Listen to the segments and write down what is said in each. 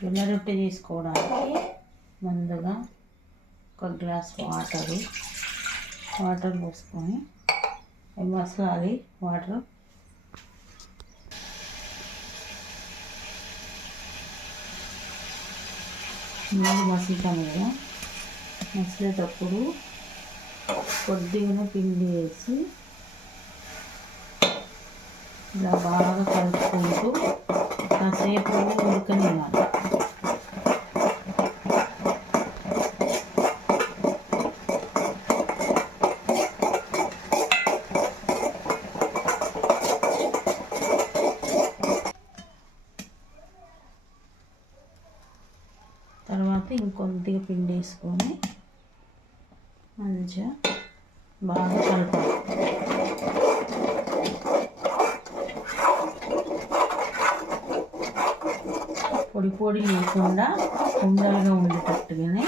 జొన్న రొట్టె చేసుకోవడానికి ముందుగా ఒక గ్లాస్ వాటరు వాటర్ పోసుకొని అవి మసలాలి వాటర్. నీళ్ళు మసులుతాం కదా మసిలేటప్పుడు కొద్దిగా పిండి వేసి ఇలా బాగా కలుపుకుంటూ కాసేపు ఉడకనివ్వాలి. తర్వాత ఇంకొద్దిగా పిండి వేసుకొని మంచిగా బాగా కలపాలి. పొడి పొడి లేకుండా ఉండలుగా ఉండేటట్టుగానే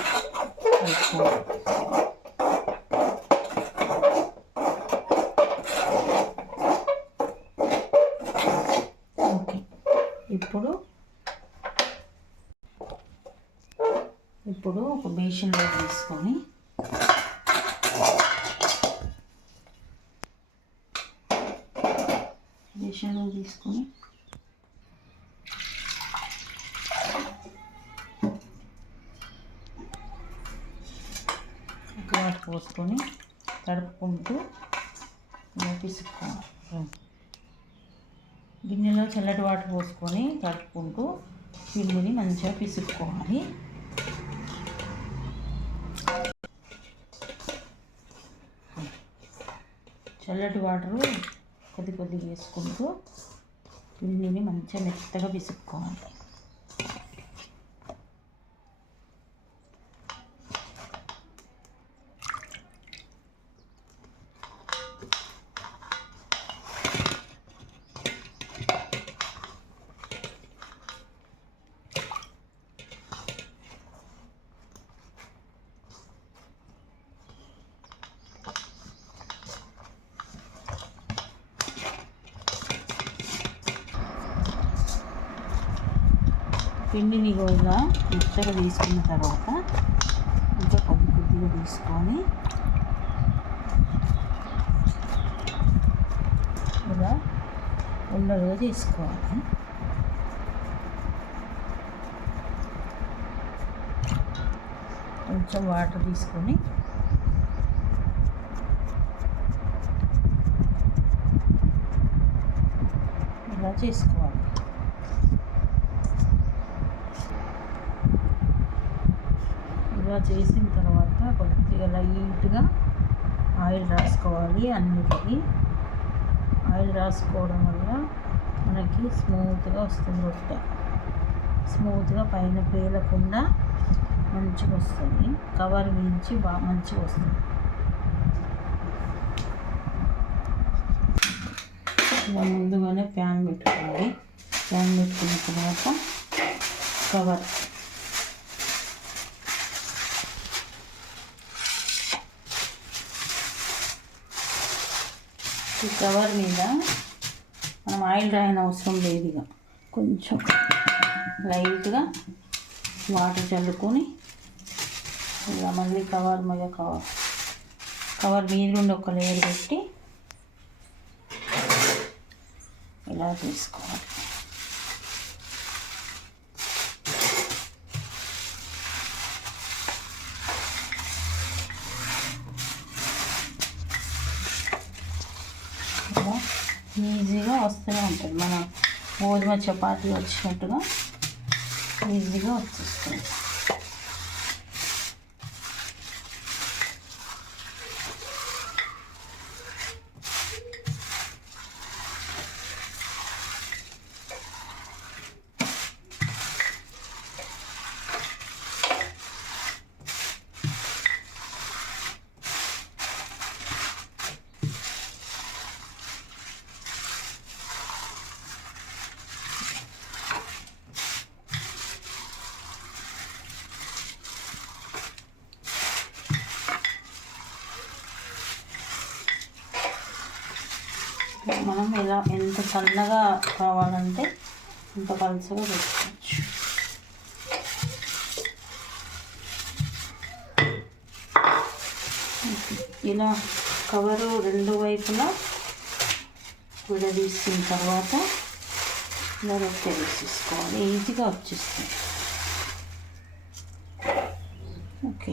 కలుపుకోవాలి. ఓకే. ఇప్పుడు ఇప్పుడు ఒక బేషన్లో తీసుకొని బేషన్లో తీసుకొని ఒక వాటర్ పోసుకొని తడుపుకుంటూ ఇలా పిసుక్కోవాలి. గిన్నెలో చల్లటి వాటర్ పోసుకొని తడుపుకుంటూ పిండిని మంచిగా పిసుక్కోవాలి. చల్లటి వాటరు కొద్ది కొద్దిగా వేసుకుంటూ పిండిని మంచిగా మెత్తగా పిసుక్కోవాలి పిండిని కూడా మెత్తగా తీసుకున్న తర్వాత ఇంకా కొద్ది కొద్దిగా తీసుకొని ఇలా ఉండలుగా తీసుకోవాలి కొంచెం వాటర్ తీసుకొని ఇలా చేసుకోవాలి. ఇలా చేసిన తర్వాత కొద్దిగా లైట్గా ఆయిల్ రాసుకోవాలి అన్నిటికీ ఆయిల్ రాసుకోవడం వల్ల మనకి స్మూత్గా వస్తుంది రొట్టె. స్మూత్గా పైన పేలకుండా మంచిగా వస్తుంది. కవర్ వేయించి బాగా మంచిగా వస్తుంది. ఇలా ముందుగానే ప్యాన్ పెట్టుకోవాలి. ప్యాన్ పెట్టుకున్న తర్వాత కవర్. ఈ కవర్ మీద మనం ఆయిల్ రాయని అవసరం లేదు ఇక. కొంచెం లైట్గా వాటర్ చల్లుకొని ఇలా మళ్ళీ కవర్ మీద కవర్. కవర్ మీద నుండి ఒక లేయర్ పెట్టి ఇలా తీసుకోవాలి ఇలా ఈజీగా వస్తూనే ఉంటుంది. మన గోధుమ చపాతీ వచ్చినట్టుగా ఈజీగా వచ్చేస్తుంది. మనం ఎలా ఎంత సన్నగా కావాలంటే అంత పలుసగా పెట్టుకోవచ్చు. ఇలా కవరు రెండు వైపులా విడదీసిన తర్వాత ఇలా రొట్టె వేసేసుకోవాలి. ఈజీగా వచ్చేస్తుంది. ఓకే.